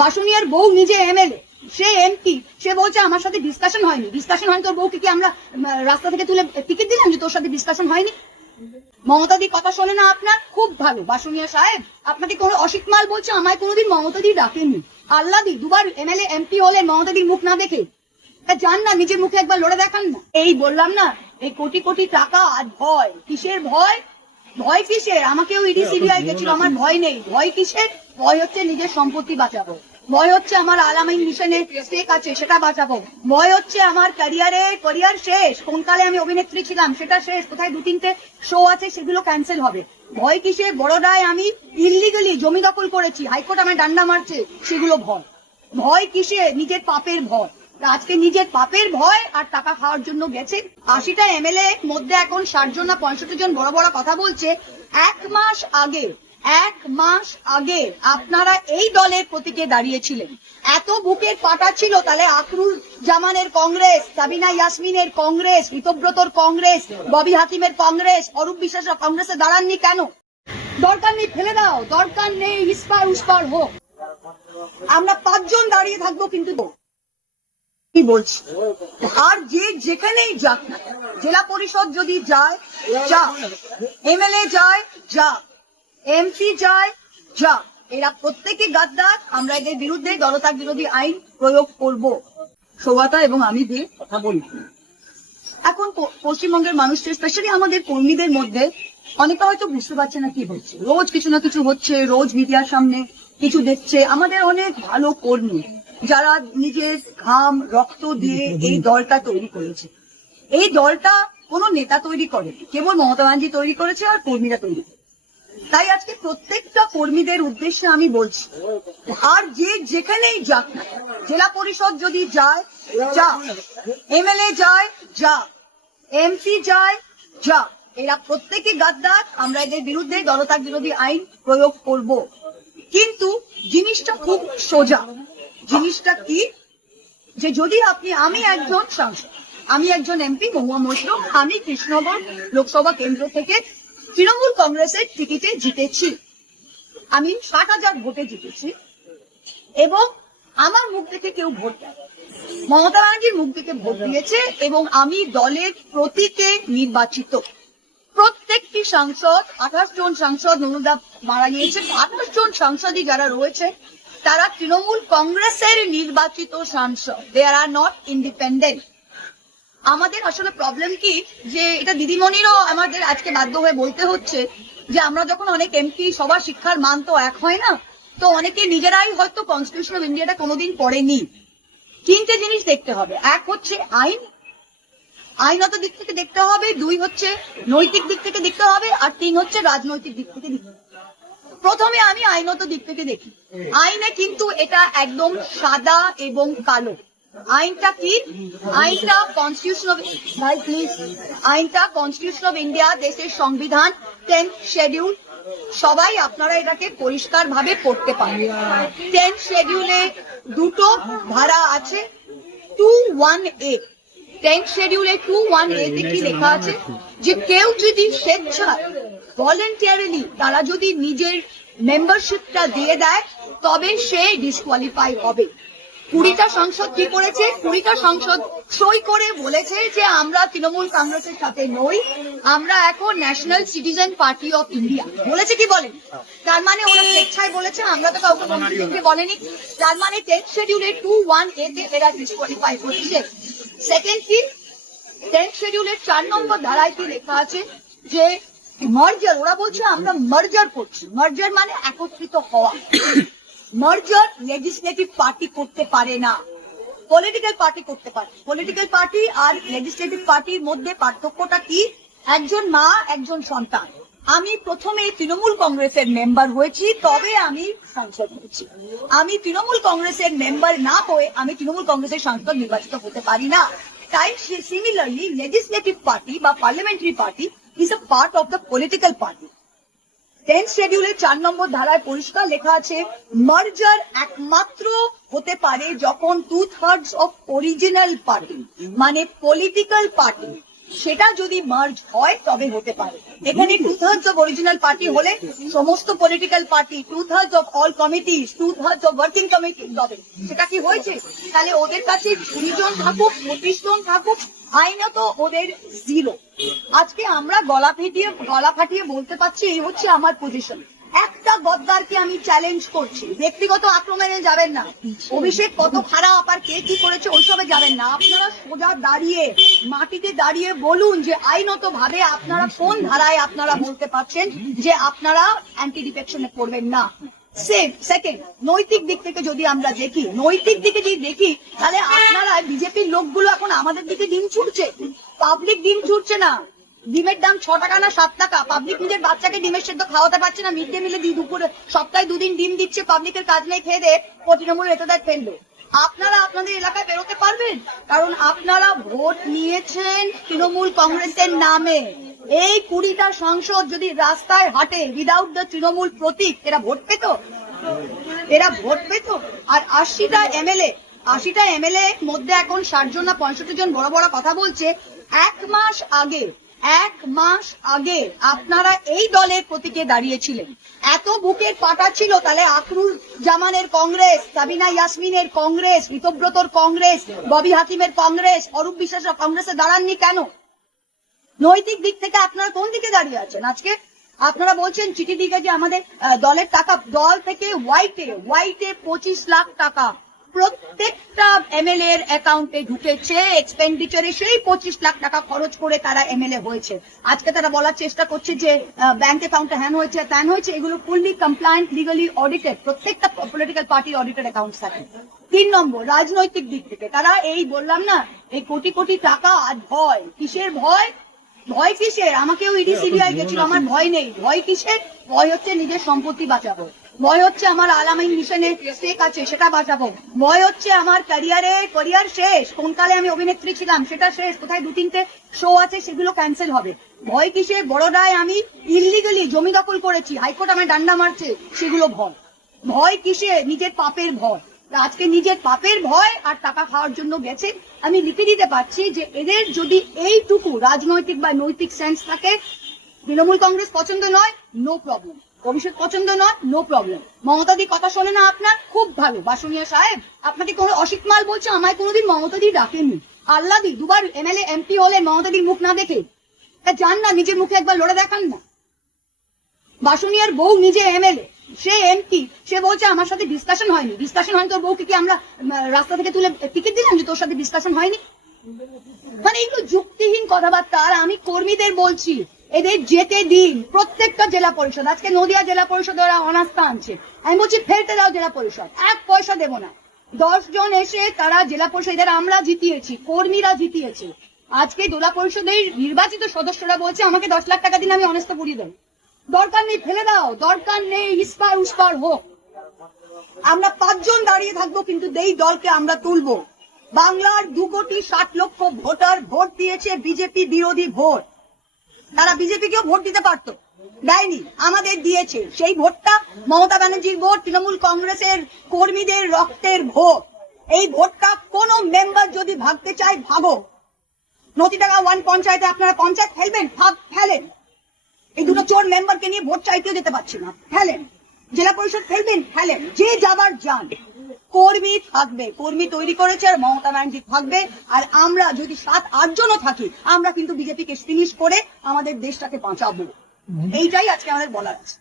বাসুনিয়ার বউ নিজে এমএলএ, সে এমপি, সে বলছে আমার সাথে ডিসকাশন হয়নি। ডিসকাশন হয়নি, তোর বউকে কি আমরা রাস্তা থেকে তুলে টিকিট দিলাম যে তোর সাথে ডিসকাশন হয়নি? মমতাদি কথা শোনে না আপনার? খুব ভালো বাসুনিয়া সাহেব, আপনাকে কোনো অসিত মাল বলছে, আমায় কোনোদিন মমতাদি ডাকেননি। আল্লাদি দুবার এমএলএ এমপি হলেন মমতাদির মুখ না দেখে। যান না, নিজের মুখে একবার লড়ে দেখান না। এই বললাম না, এই কোটি কোটি টাকা আর ভয়, কিসের ভয়? ভয় কিসের? আমাকেও ইডি সিবিআই গেছিল, আমার ভয় নেই। ভয় কিসের? ভয় হচ্ছে নিজের সম্পত্তি বাঁচাবো, ভয় হচ্ছে আমার আলামিন মিশনের স্টেক আছে সেটা বাঁচাবো, ভয় হচ্ছে আমার ক্যারিয়ার শেষ, কোন কালে আমি অভিনেত্রী ছিলাম সেটা শেষ, কোথায় 2-3টে শো আছে সেগুলো ক্যান্সেল হবে। ভয় কিসের? বড়দায় আমি ইলিগালি জমি দখল করেছি, হাইকোর্ট আমায় ডান্ডা মারছে, সেগুলো ভয়। ভয় কিসের? নিজের পাপের ভয়। আজকে নিজের পাপের ভয় আর টাকা খাওয়ার জন্য গেছে। 80টা এমএলএ মধ্যে এখন 60 জন না 65 জন বড় বড় কথা বলছে। এক মাস আগে আপনারা এই দলের প্রতীকে দাঁড়িয়েছিলেন। এত বুকের পাটা ছিল, তাহলে আখরুল জামানের কংগ্রেস, সাবিনা ইয়াসমিনের কংগ্রেস, ঋতব্রতর কংগ্রেস, ববি হাতিমের কংগ্রেস, অরূপ বিশ্বাসের কংগ্রেসে দাঁড়াননি কেন? দরকার নেই, ফেলে দাও, দরকার নেই, ইস্পার উস্পার হোক। আমরা 5 জন দাঁড়িয়ে থাকবো, কিন্তু কি বলছি, আর যে যেখানেই যাক না, জেলা পরিষদ যদি যায় যা, এমএলএ যায় যা, এমপি যায় যা, এরা প্রত্যেকে গাদ্দার। আমরা এদের বিরুদ্ধে জনতা বিরোধী আইন প্রয়োগ করব। সৌগতা এবং আমি দিয়ে কথা বলি। এখন পশ্চিমবঙ্গের মানুষদের, স্পেশালি আমাদের কর্মীদের মধ্যে অনেকে হয়তো বুঝতে পারছে না কি হচ্ছে। রোজ কিছু না কিছু হচ্ছে, রোজ মিডিয়ার সামনে কিছু দেখছে। আমাদের অনেক ভালো কর্মী যারা নিজের ঘাম রক্ত দিয়ে এই দলটা তৈরি করেছে। এই দলটা কোনো নেতা তৈরি করে, কেবল মমতা ব্যানার্জি তৈরি করেছে আর কর্মীরা তৈরি করেছে। তাই আজকে প্রত্যেকটা কর্মীদের উদ্দেশ্যে আমি বলছি, আর যে যেখানেই যাক না, জেলা পরিষদ যদি যায় যা, এমএলএ যায় যা, এমপি যায় যা, এরা প্রত্যেকে গাদ্দার। আমরা এদের বিরুদ্ধে জনতা বিরোধী আইন প্রয়োগ করব। কিন্তু জিনিসটা খুব সোজা। জিনিসটা কি, যে যদি আমি একজন সাংসদ, আমি একজন এমপি মহুয়া মৈত্র, আমি কৃষ্ণনগর লোকসভা কেন্দ্র থেকে তৃণমূল কংগ্রেসের টিকিটে জিতেছি, আমি 60,000 ভোটে জিতেছি, এবং আমার মুখ থেকে কেউ ভোট দেয়, মমতা ব্যানার্জির মুখ থেকে ভোট দিয়েছে, এবং আমি দলের প্রতীকে নির্বাচিত। প্রত্যেকটি সাংসদ, 28 জন সাংসদ, ননুদা মারা গিয়েছে, 28 জন সাংসদই যারা রয়েছে তারা তৃণমূল কংগ্রেসের নির্বাচিত সাংসদ, দে আর নট ইন্ডিপেন্ডেন্ট। আমাদের আসলে প্রবলেম কি, যে এটা দিদিমণিরও আমাদের আজকে বাধ্য হয়ে বলতে হচ্ছে, যে আমরা যখন অনেক এমপি, সবার শিক্ষার মান তো এক হয় না, তো অনেকে নিজেরাই হয়তো কনস্টিটিউশন অফ ইন্ডিয়াটা কোনোদিন পড়েনি। 3টে জিনিস দেখতে হবে, এক হচ্ছে আইনত দিক থেকে দেখতে হবে, 2 হচ্ছে নৈতিক দিক থেকে দেখতে হবে, আর 3 হচ্ছে রাজনৈতিক দিক থেকে দেখতে হবে। প্রথমে আমি আইনত দিক থেকে দেখি। আইনে কিন্তু এটা একদম সাদা এবং কালো। আইনটা কি? আইনটা কনস্টিটিউশন অফ ইন্ডিয়া, দেশের সংবিধান, 10th শিডিউল, সবাই আপনারা এটাকে পরিষ্কার ভাবে পড়তে পারেন। 10th শিডিউলে 2টো ধারা আছে। 21A, 10th শিডিউলে 21A তে কি লেখা আছে, যে কেউ যদি স্বেচ্ছায়, ভলেন্টিয়ারিলি তারা যদি নিজের মেম্বারশিপটা দিয়ে দেয়, তবে সে ডিসকোয়ালিফাই হবে। 20টা সংসদ কি করেছে? 20টা সংসদ সই করে বলেছে যে আমরা তৃণমূল কংগ্রেসের সাথে নই, আমরা এখন national citizen party of India. বলেছে কি বলেন? তার মানে ওরা স্বেচ্ছায় বলেছে, আমরা তো কাউকে বন্ধুকে বলেনি। তার মানে 10th শিডিউলের 21A তে এরা ডিসকোয়ালিফাই হচ্ছে। সেকেন্ড কি, 10th শিডিউলের 4 নম্বর ধারায় কি লেখা আছে, যে মার্জার, ওরা বলছে আমরা মার্জার করছি। মার্জার মানে একত্রিত হওয়া। মার্জার লেজিসলেটিভ পার্টি করতে পারে না, পলিটিক্যাল পার্টি করতে পারে। পলিটিক্যাল পার্টি আর লেজিসলেটিভ পার্টির মধ্যে পার্থক্যটা কি? একজন মা, একজন সন্তান। আমি প্রথমে তৃণমূল কংগ্রেসের মেম্বার হয়েছি, তবে আমি সাংসদ হয়েছি। আমি তৃণমূল কংগ্রেসের মেম্বার না হয়ে আমি তৃণমূল কংগ্রেসের সাংসদ নির্বাচিত হতে পারি না। তাই সিমিলারলি লেজিসলেটিভ পার্টি বা parliamentary party is a part of the political party. 10th শিডিউলের 4 নম্বর ধারায় পরিষ্কার লেখা আছে, মার্জার একমাত্র হতে পারে যখন 2/3 অফ অরিজিনাল পার্টি, মানে পলিটিক্যাল পার্টি, সেটা যদি মার্জ হয় তবে হতে পারে। এখানে 2/3 অফ অরিজিনাল পার্টি হলে সমস্ত political party, 2/3 of all committees, 2/3 of working committee হবে। সেটা কি হয়েছে? তাহলে ওদের কাছে 20 জন থাকুক, 25 জন থাকুক, আইনত ওদের 0। আজকে আমরা গলা ফাটিয়ে বলতে পারছি এই হচ্ছে আমার পজিশন। একটা গদ্দারকে আমি চ্যালেঞ্জ করছি, ব্যক্তিগত আক্রমণে যাবেন না। অভিষেক কত খারাপ আর কে কি করেছে ওইসবে যাবেন না। আপনারা সোজা দাঁড়িয়ে মাটিতে দাঁড়িয়ে বলুন যে আইনত ভাবে আপনারা কোন ধারায় আপনারা বলতে পারছেন যে আপনারা অ্যান্টি ডিফেকশনে পড়বেন না। সেকেন্ড, নৈতিক দিক থেকে যদি আমরা দেখি, তাহলে আপনারা বিজেপির লোকগুলো এখন আমাদের দিকে ডিম ছুটছে, পাবলিক ডিম ছুটছে না। ডিমের দাম 6 টাকা না 7 টাকা। পাবলিক নিজের বাচ্চাকে ডিমের সেদ্ধ খাওয়াতে পারছে না, মিড ডে মিলে দুপুরে সপ্তাহে 2 দিন ডিম দিচ্ছে, পাবলিকের কাজ নেই, খেয়ে দে তৃণমূল রেতদায় ফেলবে। আপনারা আপনাদের এলাকায় বেরোতে পারবেন? কারণ আপনারা ভোট নিয়েছেন তৃণমূল কংগ্রেসের নামে। এই 20টা সাংসদ যদি রাস্তায় হাঁটে উইদাউট দ্য তৃণমূল প্রতীক, এরা ভোট পেত? আর 80টা এমএলএ মধ্যে এখন 60 জন না 65 জন বড় বড় কথা বলছে। এক মাস আগে আপনারা এই দলের প্রতীকে দাঁড়িয়েছিলেন। এত বুকের পাটা ছিল, তাহলে আখরুল জামানের কংগ্রেস, সাবিনা ইয়াসমিনের কংগ্রেস, ঋতব্রতর কংগ্রেস, ববি হাতিমের কংগ্রেস, অরূপ বিশ্বাসের কংগ্রেসে দাঁড়াননি কেন? নৈতিক দিক থেকে আপনারা কোন দিকে দাঁড়িয়ে আছেন? আজকে আপনারা বলছেন চিঠি দিকে যে আমাদের দলের টাকা, দল থেকে হোয়াইটে 25 লাখ টাকা প্রত্যেকটা এমএলএ এর অ্যাকাউন্টে ঢুকেছে। এক্সপেন্ডিচারে সেই 25 লাখ টাকা খরচ করে তারা এমএলএ হয়েছে। আজকে তারা বলার চেষ্টা করছে যে ব্যাংক অ্যাকাউন্টে হ্যান হয়েছে ত্যান হয়েছে। এগুলো ফুললি কমপ্লায়েন্ট, লিগালি অডিটেড, প্রত্যেকটা পলিটিক্যাল পার্টির অডিটেড অ্যাকাউন্ট থাকে। 3 নম্বর, রাজনৈতিক দিক থেকে তারা এই বললাম না, এই কোটি কোটি টাকা আর ভয় কিসের? ভয় কিসের? আমাকেও ইডি সিবিআই গেছিল, আমার ভয় নেই। ভয় কিসের? ভয় হচ্ছে নিজের সম্পত্তি বাঁচাবো, ভয় হচ্ছে আমার আলামিন মিশনে স্টেক আছে সেটা বাঁচাবো, ভয় হচ্ছে আমার ক্যারিয়ার শেষ, কোন কালে আমি অভিনেত্রী ছিলাম সেটা শেষ, কোথায় 2-3টে শো আছে সেগুলো ক্যান্সেল হবে। ভয় কিসের? বড়োদায় আমি ইললিগালি জমি দখল করেছি, হাইকোর্ট আমায় ডান্ডা মারছে, সেগুলো ভয় কিসের? নিজের পাপের ভয়। আজকে নিজের পাপের ভয় আর টাকা খাওয়ার জন্য গেছে। আমি লিখে দিতে পারছি যে এদের যদি এইটুকু রাজনৈতিক বা নৈতিক সেন্স থাকে, তৃণমূল কংগ্রেস পছন্দ নয়, নো প্রবলেম। অভিষেক পছন্দ নয়, নো প্রবলেম। মমতাদি কথা শোনে না আপনার, খুব ভালো। বাসুনিয়া সাহেব আপনাকে কোনো অসিত মাল বলছে, আমায় কোনোদিন মমতাদি ডাকেননি। আল্লাদি 2বার এমএলএ এমপি হলেন মমতাদির মুখ না দেখে। যান না, নিজের মুখে একবার লড়ে দেখান না। বাসুনিয়ার বউ নিজে এমএলএ, সে এমপি, সে বলছে আমার সাথে ডিসকাশন হয়নি। তোর বউকে কি আমরা রাস্তা থেকে তুলে টিকিট দিলাম যে তোর সাথে ডিসকাশন হয়নি? মানে এইগুলো যুক্তিহীন কথাবার্তা। আর আমি কর্মীদের বলছি, এদের যেতে দিন। প্রত্যেকটা জেলা পরিষদ, আজকে নদিয়া জেলা পরিষদ ওরা অনাস্থা আনছে, আমি বলছি ফেরতে দাও জেলা পরিষদ, 1 পয়সা দেবো না। 10 জন এসে তারা জেলা পরিষদ, এদের আমরা জিতিয়েছি, কর্মীরা জিতিয়েছে। আজকে জেলা পরিষদের নির্বাচিত সদস্যরা বলছে আমাকে 10 লাখ টাকা দিন, আমি অনাস্থা পুড়িয়ে দেবো। দরকার নেই, ফেলে দাও, দরকার নেই, ইস্পার উস্পার হোক। আমরা 5 জন দাঁড়িয়ে থাকবো, কিন্তু এই দলকে আমরা তুলবো। বাংলার 2,60,00,000 ভোটার ভোট দিয়েছে বিজেপি বিরোধী ভোট। তারা বিজেপিকেও ভোট দিতে পারতো, দেয়নি, আমাদের দিয়েছে। সেই ভোটটা মমতা ব্যানার্জির ভোট, তৃণমূল কংগ্রেসের কর্মীদের রক্তের ভোট। এই ভোটটা কোন মেম্বার যদি ভাগতে চায়, ভাগো। নতি টাকা 1 পঞ্চায়েতে আপনারা পঞ্চায়েত ফেলবেন, ফেলেন। এই দুটো চোর মেম্বারকে নিয়ে ভোট চাইতেও যেতে পারছি না, ফেলেন। জেলা পরিষদ ফেলবেন, ফেলেন। যে যাবার যান, কর্মী থাকবে, কর্মী তৈরি করেছে, আর মমতা ব্যানার্জি থাকবে। আর আমরা যদি 7-8 জনও থাকি, আমরা কিন্তু বিজেপিকে ফিনিশ করে আমাদের দেশটাকে বাঁচাবো। এইটাই আজকে আমাদের বলার আছে।